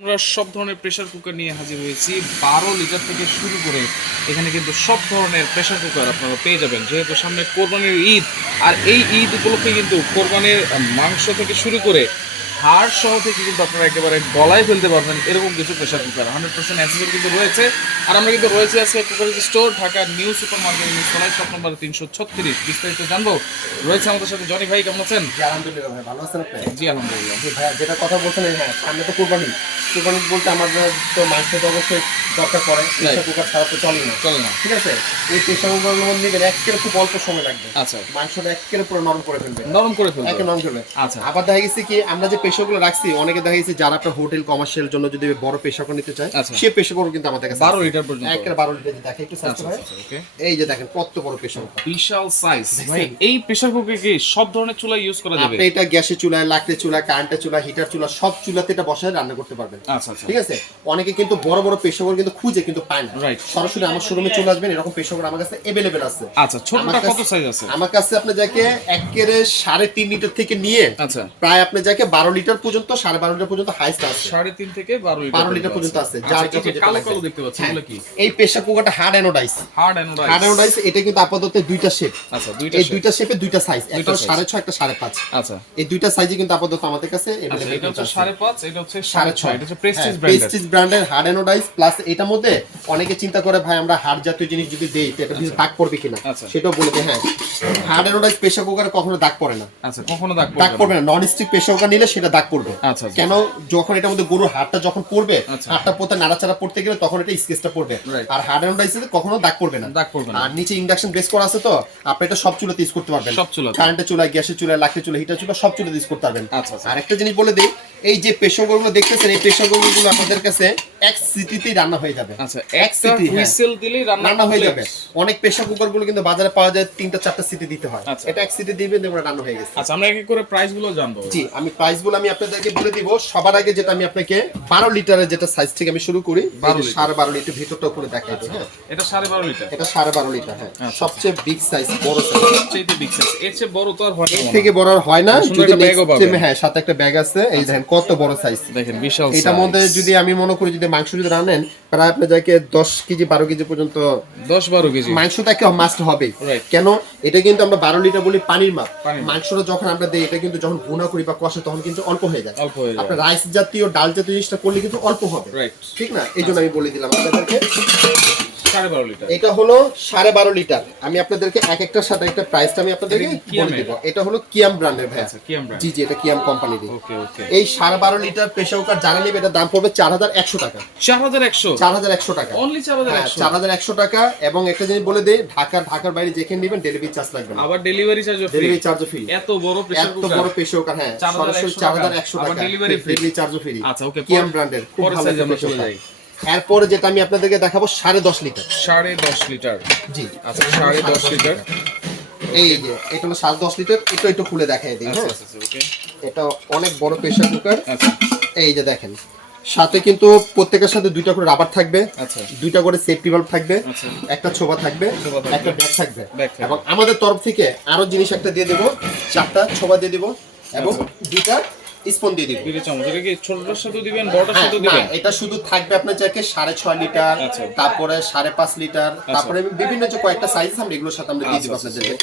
আমরা সব ধরনের প্রেসার কুকার নিয়ে হাজির হয়েছি 12 লিটার থেকে শুরু করে এখানে কিন্তু সব ধরনের প্রেসার কুকার আপনারা পেয়ে যাবেন। যেহেতু সামনে কোরবানির ঈদ, আর এই ঈদ উপলক্ষে কিন্তু কোরবানির মাংস থেকে শুরু করে হাড় সহ থেকে কিন্তু আপনারা একেবারে গলায় ফেলতে পারবেন এরকম কিছু প্রেসার কুকার 100% অ্যাসেসরি কিন্তু রয়েছে। আর আমরা কিন্তু রয়েছে আজকে cooker store, Dhaka new super market নিউজতলায়, শপ নম্বর 336। বিস্তারিত জানবো, রয়েছে আমাদের সাথে জনি ভাই। কেমন আছেন? জি আলহামদুলিল্লাহ ভাই, ভালো আছেন আপনি? জি আলহামদুলিল্লাহ। জি ভাই, যেটা কথা বলছেন, হ্যাঁ সামনে তো কোরবানি বলতে আমাদের তো মাংস তো অবশ্যই দরকার পড়ে, প্রেসার কুকার ছাড়া তো চলে না। ঠিক আছে, এই প্রেসার কুকার নিবেন একেবারে খুব অল্প সময় লাগবে। আচ্ছা, মাংসটা একেবারে পুরো নরম করে ফেলবে, একে নরম করবে। আচ্ছা, আবার দেখা গেছে কি আমরা যে প্রেসারগুলো রাখছি, অনেকে দেখা গেছে যারা আপনার হোটেল কমার্শিয়াল জন্য যদি বড় প্রেসার কুকার নিতে চায়, সেই প্রেসার কুকার কিন্তু আমাদের কাছে 12 লিটার পর্যন্ত, একেবারে 12 লিটার। দেখেন একটু সাইজ হয়, এই যে দেখেন কত বড় প্রেসার কুকার, বিশাল সাইজ ভাই। এই প্রেসার কুকারে কি সব ধরনের চুলা ইউজ করা যাবে? আপনি এটা গ্যাসের চুলায়, লাকড়ি চুলা, কারেন্টের চুলা, হিটার চুলা, সব চুলাতে এটা বসায় রান্না করতে পারবেন। আচ্ছা আচ্ছা, ঠিক আছে। অনেকে কিন্তু বড় বড় প্রেসার কুকার কিন্তু খুঁজে কিন্তু পায় না, রাইট। সরাসরি আমার শোরুমে চলে আসবেন, এরকম প্রেসার কুকার আমার কাছে अवेलेबल আছে। আচ্ছা, ছোটটা কত সাইজ আছে? আমার কাছে আপনি যাকে একেবারে 3.5 লিটার থেকে নিয়ে আচ্ছা প্রায় আপনি যাকে 12 লিটার পর্যন্ত, 12.5 লিটার পর্যন্ত হাইস্ট আছে। 3.5 থেকে 12 লিটার পর্যন্ত আছে। যার যত যেটা কালো লাগবে। কালো দেখতে পাচ্ছেন, এগুলো কি? এই প্রেসার কুকারটা হার্ড অ্যানোডাইজ, এটা কিন্তু আপাতত দুইটা শেপ। আচ্ছা, এই দুইটা শেপে দুইটা সাইজ, একটা 6.5, একটা 5.5। আচ্ছা, এই দুইটা সাইজে কিন্তু আপাতত আমাদের কাছে আচ্ছা, এটা হচ্ছে 5.5, এটা হচ্ছে 6.5। 6.5, এটা হচ্ছে প্রেস্টিজ ব্র্যান্ডের। প্রেস্টিজ ব্র্যান্ডের হার্ড অ্যানোডাইজ প্লাস এটার মধ্যে অনেকে চিন্তা করে ভাই আমরা হার্ড জাতীয় জিনিস যদি দেই তো এটা ভিতরে দাগ পড়বে কিনা, সেটাও বলে দেয়। হ্যাঁ, হার্ড অ্যানোডাইজ প্রেসার কুকারে কখনো দাগ পড়ে না। আচ্ছা, কখনো দাগ পড়বে না। নন স্টিক প্রেসার কুকার নিলে সেটা দাগ পড়বে। আচ্ছা, কেন? যখন এটার মধ্যে গরুর হাড়টা যখন পড়বে, হাড়টা পোতে নাড়াচাড়া পড়তে গেলে তখন এটা স্কেচটা পড়বে। আর হার্ড অ্যানোডাইজে কখনো দাগ পড়বে না। আর নিচে ইন্ডাকশন বেস করা আছে, তো আপনি এটা সব চুলাতে ইউজ করতে পারবেন। কারেন্টের চুলায়, গ্যাসের চুলায়, লাকড়ি চুলা, হিটার চুলা, সব চুলাতে ইউজ করতে পারবেন। আর একটা জিনিস বলে দেই, এই যে প্রেসার কুকারগুলো দেখতেছেন, এই প্রেসার কুকারগুলো আপনাদের কাছে এক সিটিতেই রান্না হয়ে যাবে। আচ্ছা, এক সিটি হুইসেল দিলেই রান্না হয়ে যাবে। অনেক প্রেসার কুকারগুলো কিন্তু বাজারে পাওয়া যায় 3টা-4টা সিটি দিতে হয়, এটা এক সিটি দিবেন দেখবেন রান্না হয়ে গেছে। আচ্ছা, আমরা এক এক করে প্রাইস গুলো জানবো। জি, আমি প্রাইস গুলো আমি আপনাদেরকে বলে দিব। সবার আগে যেটা আমি আপনাকে 12 লিটারের যেটা সাইজ থেকে আমি শুরু করি, 12.5 লিটার ভিতরটা উপরে দেখাই দিই। হ্যাঁ, এটা 12.5 লিটার, এটা 12.5 লিটার। হ্যাঁ, সবচেয়ে বিগ সাইজ, বড় সাইজ, সবচেয়ে বিগ সাইজ। এর চেয়ে বড় তো আর হয় না, এর থেকে বড় আর হয় না। যদি নেক্সট, হ্যাঁ, সাথে একটা ব্যাগ আছে, এই দেখেন কত বড় সাইজ, দেখেন বিশাল। এটার মধ্যে যদি আমি মনে করি যদি মাংস যদি রান্নেন, প্রায় আপনি যাকে 10 কেজি 12 কেজি পর্যন্ত, 10-12 কেজি মাংসটা একটা মাস্ট হবে। কেন? এটা কিন্তু আমরা 12 লিটার বলি পানির মাপ। মাংসটা যখন আমরা দেই, এটা কিন্তু যখন ভুনা করি বা কষে তখন কিন্তু অল্প হয়ে যায়। আপনার রাইস জাতীয়, ডাল জাতীয় জিনিসটা করলে কিন্তু অল্প হবে, ঠিক না? এই জন্য আমি বলে দিলাম আপনাদেরকে 12.5 লিটার। এটা হলো 12.5 লিটার। আমি আপনাদেরকে এক একটার সাথে একটা প্রাইসটা আমি আপনাদেরকে বলে দিব। এটা হলো কিয়াম ব্র্যান্ডের ভাই। জি জি, এটা কিয়াম কোম্পানির। এই 12.5 লিটার প্রেসার কুকার যারা নেবে, এটা দাম পড়বে 4100 টাকা। 4100 টাকা, অনলি 4100 টাকা। এবং একটা জিনিস বলে দেই, ঢাকার বাইরে যেখানে নেবেন ডেলিভারি চার্জ লাগবে না, আবার ডেলিভারি চার্জ ফ্রি। এত বড় প্রেসার কুকার, হ্যাঁ, সরাসরি 4100 টাকা, ডেলিভারি চার্জ ফ্রি। আচ্ছা, ওকে, কিয়াম ব্র্যান্ডের খুব ভালো প্রেসার কুকার। এরপরে যেটা আমি আপনাদেরকে দেখাবো 10.5 লিটার। 10.5 লিটার, জি। আচ্ছা, 10.5 লিটার। এই যে এটা হলো 10.5 লিটার। এটা একটু খুলে দেখাই দিই। হ্যাঁ, ওকে, এটা অনেক বড় প্রেসার কুকার। আচ্ছা, এই যে দেখেন, সাথে কিন্তু প্রত্যেকের সাথে 2টা করে রাবার থাকবে, আচ্ছা, 2টা করে সেফটি ভালভ থাকবে, আচ্ছা, একটা ছোবা থাকবে, একটা ব্যাগ থাকবে। এবং আমাদের তরফ থেকে আরো জিনিস একটা দিয়ে দেব, 4টা ছোবা দিয়ে দেব এবং 2টা স্পুন দিয়ে দিব। এটা কি ছোটটার সাথে দিবেন, বড়টার সাথে দিবেন? এটা শুধু থাকবে আপনার যাকে 6.5 লিটার, তারপরে 5.5 লিটার, তারপরে বিভিন্ন যে কয়েকটা সাইজ আছে আমরা এগুলোর সাথে আমরা দিয়ে দিব আপনাদেরকে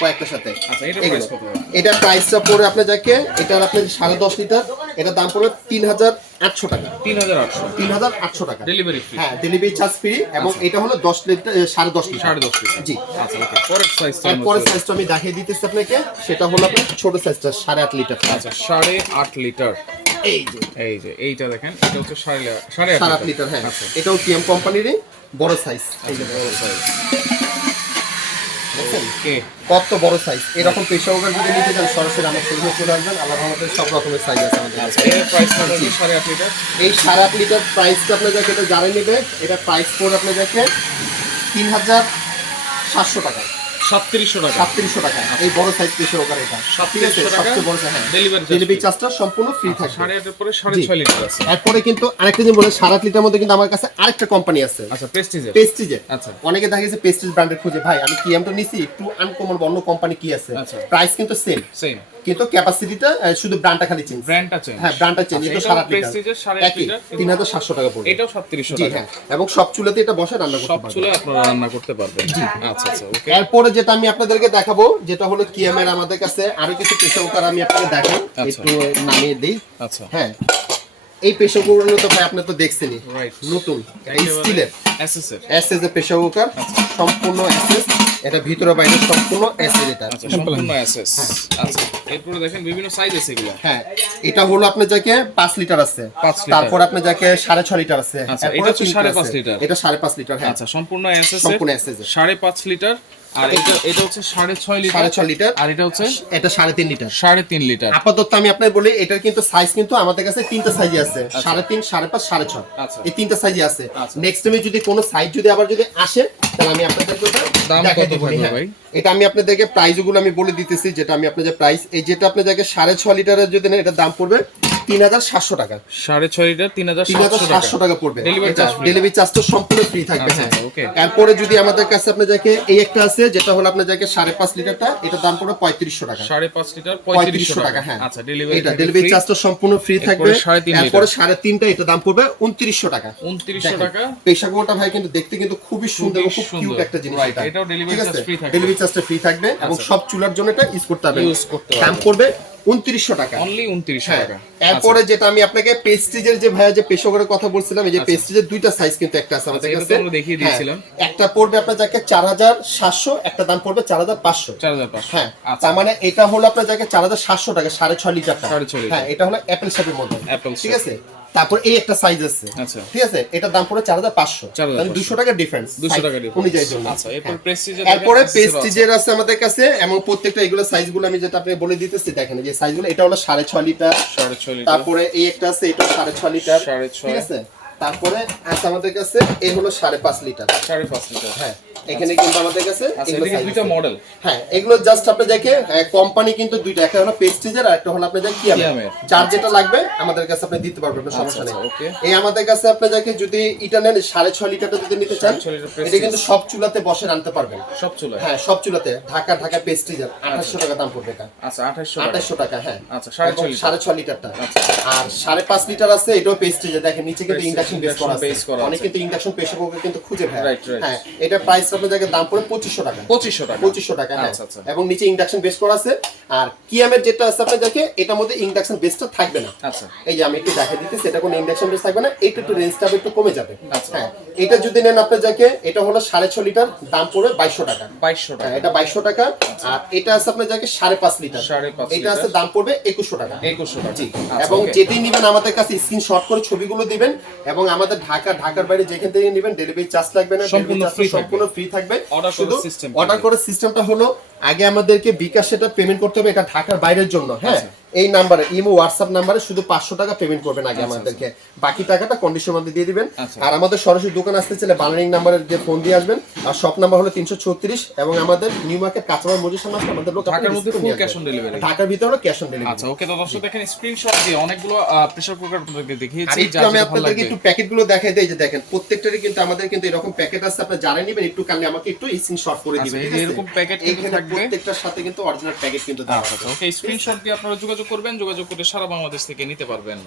কয়েকটার সাথে। আচ্ছা, এটা প্রাইস কত? এটা প্রাইসটা পড়ে আপনার যাকে, এটার আপনার 10.5 লিটার, এটা দাম পড়বে 3800 টাকা। 3800 টাকা, ডেলিভারি ফ্রি। হ্যাঁ, ডেলিভারি চার্জ ফ্রি। এবং এটা হলো 10 লিটার, 10.5 লিটার। জি, আচ্ছা, ওকে। পরের সাইজটা আমি দেখিয়ে দিতেছি আপনাকে, সেটা হলো আপনার ছোট সাইজটা 8.5 লিটার। আচ্ছা, 8.5 লিটার। এই যে এইটা দেখেন, এটা হচ্ছে 8.5 লিটার। হ্যাঁ, এটাও কিয়াম কোম্পানিরই বড় সাইজ। এই যে বড় সাইজ, কত বড় সাইজ। এরকম প্রেসার কুকার যদি নিতে চান, সরাসরি আমার শোরুমে চলে আসবেন। আল্লাহর রহমতে সব রকমের সাইজ আছে আমাদের কাছে। এর প্রাইস কত? 8.5 লিটার। এই 8.5 লিটার প্রাইসটা আপনাদেরকে, এটা যারা নেবে, এটা প্রাইস পড়বে আপনাদেরকে 3700 টাকা। 3700 টাকা। এই বড় সাইজ প্রেসার কুকার, এটা 3700 টাকা, সবচেয়ে বড় সাইজ। হ্যাঁ, ডেলিভারি চার্জটা সম্পূর্ণ ফ্রি থাকে। 8.5 এর পরে 6.5 লিটার আছে। এরপরে কিন্তু আরেকটা জিনিস বলে, 8.5 লিটার মধ্যে কিন্তু আমার কাছে আরেকটা কোম্পানি আছে। আচ্ছা, প্রেস্টিজের। আচ্ছা, অনেকে দেখা গেছে প্রেস্টিজ ব্র্যান্ডের খুঁজে, ভাই আমি কিয়াম তো নিছি, একটু আনকমন অন্য কোম্পানি কি আছে, প্রাইস কিন্তু সেম, কিন্তু ক্যাপাসিটিটা শুধু ব্র্যান্ডটা খালি চেঞ্জ। ব্র্যান্ডটা চেঞ্জ। হ্যাঁ, ব্র্যান্ডটা চেঞ্জ। এটা 7.5 লিটার। প্রেস্টিজের 7.5 লিটার 3700 টাকা পড়বে। এটাও 3700 জি টাকা। হ্যাঁ, এবং সব চুলাতে এটা বসে রান্না করতে সব পারবেন। চুলায় আপনারা রান্না করতে পারবেন। আচ্ছা আচ্ছা, ওকে। এরপরে যেটা আমি আপনাদেরকে দেখাবো যেটা হলো কিয়ামের আমাদের কাছে আরো কিছু প্রেসার কুকার আমি আপনাকে দেখাই, একটু নামিয়ে দেই। আচ্ছা, হ্যাঁ, এই প্রেসার কুকারগুলো তো ভাই আপনি তো দেখছেনই, নতুন স্টিলের এসএস এর প্রেসার কুকার, সম্পূর্ণ এসএস, এটা ভিতরে বাইরে সম্পূর্ণ এসএস। এটা সম্পূর্ণ এসএস। আচ্ছা, এরপরে দেখেন বিভিন্ন সাইজ আছে এগুলো। হ্যাঁ, এটা হলো আপনার যাকে 5 লিটার আছে, তারপর আপনার যাকে 6.5 লিটার আছে। আচ্ছা, এটা হচ্ছে 5.5 লিটার। এটা 5.5 লিটার। হ্যাঁ, আচ্ছা, সম্পূর্ণ এসএস, সম্পূর্ণ এসএস 5.5 লিটার। আর এটা হচ্ছে 6.5 লিটার। 6.5 লিটার। আর এটা হচ্ছে এটা 3.5 লিটার। 3.5 লিটার। আপাতত আমি আপনাকে বলি এটার কিন্তু সাইজ কিন্তু আমাদের কাছে তিনটা সাইজই আছে, 3.5, 5.5, 6.5। আচ্ছা, এই তিনটা সাইজই আছে। নেক্সট টাইমে যদি কোনো সাইজ যদি আবার যদি আসে তাহলে আমি আপনাদেরকে দাম কত থাকবে ভাই? এটা আমি আপনাদেরকে প্রাইসগুলো আমি বলে দিতেছি, যেটা আমি আপনাদের প্রাইস, এই যেটা আপনাদেরকে 6.5 লিটারের যদি নেন এটার দাম পড়বে 3700 টাকা। 6.5 লিটার 3700 টাকা পড়বে। ডেলিভারি চার্জ তো সম্পূর্ণ ফ্রি থাকবে। হ্যাঁ, ওকে। এরপরে যদি আমাদের কাছে আপনাদেরকে এই একটা আছে যেটা হলো আপনাদেরকে 5.5 লিটারটা, এটার দাম পড়বে 3500 টাকা। 5.5 লিটার 3500 টাকা। হ্যাঁ, আচ্ছা, ডেলিভারি চার্জ তো সম্পূর্ণ ফ্রি থাকবে। এরপরে 3.5টা এটা দাম পড়বে 2900 টাকা। 2900 টাকা। প্রেসার কুকারটা ভাই কিন্তু দেখতে কিন্তু খুবই সুন্দর, খুব কিউট একটা জিনিস। এটা এটাও ডেলিভারি চার্জ ফ্রি থাকবে। ডেলিভারি চার্জটা ফ্রি থাকবে এবং সব চুলার জন্য এটা ইউজ করতে হবে। দাম পড়বে 2900 টাকা। অনলি 2900 টাকা। এরপরে যেটা আমি আপনাকে পেস্টিজের যে ভাইয়া যে প্রেসার কুকারের কথা বলছিলাম, এই যে পেস্টিজের দুইটা সাইজ কিন্তু একটা আছে আমাদের কাছে, আমরা দেখিয়ে দিয়েছিলাম। একটা পড়বে আপনার যাকে 4700, একটা দাম পড়বে 4500। 4500। হ্যাঁ, তার মানে এটা হলো আপনার যাকে 4700 টাকা, 6.5 লিটারটা। হ্যাঁ, এটা হলো অ্যাপল শেপের মধ্যে। ঠিক আছে, তারপর এই একটা সাইজ আছে। আচ্ছা, ঠিক আছে, এটার দাম পড়ে 4500, মানে 200 টাকা ডিফারেন্স, 200 টাকা অনুযায়ী জন্য। আচ্ছা, এরপর প্রেস্টিজের এরপরে প্রেস্টিজের আছে আমাদের কাছে, এবং প্রত্যেকটা এগুলো সাইজগুলো আমি যেটা আপনি বলে দিতেছি, দেখেন যে সাইজগুলো, এটা হলো 6.5 লিটার। তারপরে এই একটা আছে, এটা 6.5 লিটার। ঠিক আছে, তারপরে আছে আমাদের কাছে এই হলো 5.5 লিটার। 5.5 লিটার। হ্যাঁ, এখানে কিন্তু আমাদের কাছে দুইটা মডেল। হ্যাঁ, এগুলো জাস্ট আপনি দেখে কোম্পানি কিন্তু দুইটা, একটা হলো প্রেস্টিজের আর একটা হলো আপনি দেখে কিয়ামের। যার যেটা লাগবে আমাদের কাছে আপনি দিতে পারবেন, কোনো সমস্যা নেই। এই আমাদের কাছে আপনি দেখে যদি এটা নেন 6.5 লিটারটা যদি নিতে চান, এটা কিন্তু সব চুলাতে বসে রাখতে পারবেন। সব চুলায়? হ্যাঁ, সব চুলাতে। ঢাকা প্রেস্টিজের 2800 টাকা দাম পড়বে এটা। আচ্ছা, 2800 টাকা। হ্যাঁ, আচ্ছা, 6.5 লিটারটা। আর 5.5 লিটার আছে, এটাও প্রেস্টিজের। দেখেন নিচে কিন্তু ইন্ডাকশন বেস করা আছে। অনেক কিন্তু ইন্ডাকশন প্রেসার কুকার কিন্তু খুঁজে পায়। হ্যাঁ, এটা প্রাইস আপনাদের জায়গায় দাম পড়ে 2500 টাকা। 2500 টাকা। হ্যাঁ, এবং নিচে ইন্ডাকশন বেস করা আছে। আর কিয়ামের যেটা আছে আপনাদের দেখে এটার মধ্যে ইন্ডাকশন বেসটা থাকবে না। আচ্ছা, এই যে আমি একটু দেখাই দিতেছি, এটা কোনো ইন্ডাকশন বেস থাকবে না, এটা একটু রেঞ্জটা একটু কমে যাবে। হ্যাঁ, এটা যদি নেন আপনাদের জায়গে, এটা হলো 6.5 লিটার, দাম পড়ে 2200 টাকা। 2200 টাকা। এটা 2200 টাকা। আর এটা আছে আপনাদের জায়গে 5.5 লিটার, এটা আছে দাম পড়বে 2100 টাকা। 2100 টাকা। জি, এবং যেদিন নেবেন আমাদের কাছে স্ক্রিনশট করে ছবিগুলো দিবেন, এবং আমাদের ঢাকার বাইরে যেখান থেকে নেবেন ডেলিভারি চার্জ লাগবে না, সম্পূর্ণ ফ্রি থাকবে। শুধু অর্ডার করার সিস্টেমটা হলো আগে আমাদেরকে বিকাশ সেটা পেমেন্ট করতে হবে, এটা ঢাকার বাইরের জন্য। হ্যাঁ, এই নাম্বারে ইমো হোয়াটসঅ্যাপ নাম্বারে শুধু 500 টাকা পেমেন্ট করবেন আগে আমাদেরকে, বাকি টাকাটা কন্ডিশন মধ্যে দিয়ে দিবেন। আর আমাদের সরাসরি দোকান আসতে চাইলে বানারিং নাম্বারে যে ফোন দিয়ে আসবেন, আর শপ নাম্বার হলো 336, এবং আমাদের নিউ মার্কেট কাঁচামাল মজুর সামনে আসলে আমাদের লোক ঢাকার মধ্যে ফুল ক্যাশ অন ডেলিভারি। ঢাকার ভিতরে হলো ক্যাশ অন ডেলিভারি। আচ্ছা, ওকে। তো দর্শক দেখেন স্ক্রিনশট দিয়ে অনেকগুলো প্রেসার কুকার আপনাদেরকে দেখিয়েছি। আমি আপনাদেরকে একটু প্যাকেটগুলো দেখাই দেই, যে দেখেন প্রত্যেকটারই কিন্তু আমাদের কিন্তু এরকম প্যাকেট আছে, আপনারা জানেন নেবেন, একটু কানে আমাকে একটু স্ক্রিনশট করে দিবেন। ঠিক আছে, এরকম প্যাকেট কিন্তু থাকবে, প্রত্যেকটার সাথে কিন্তু অরিজিনাল প্যাকেট কিন্তু দেওয়া আছে। ওকে, স্ক্রিনশট দিয়ে আপনারা যোগাযোগ করবেন, যোগাযোগ করে সারা বাংলাদেশ থেকে নিতে পারবেন।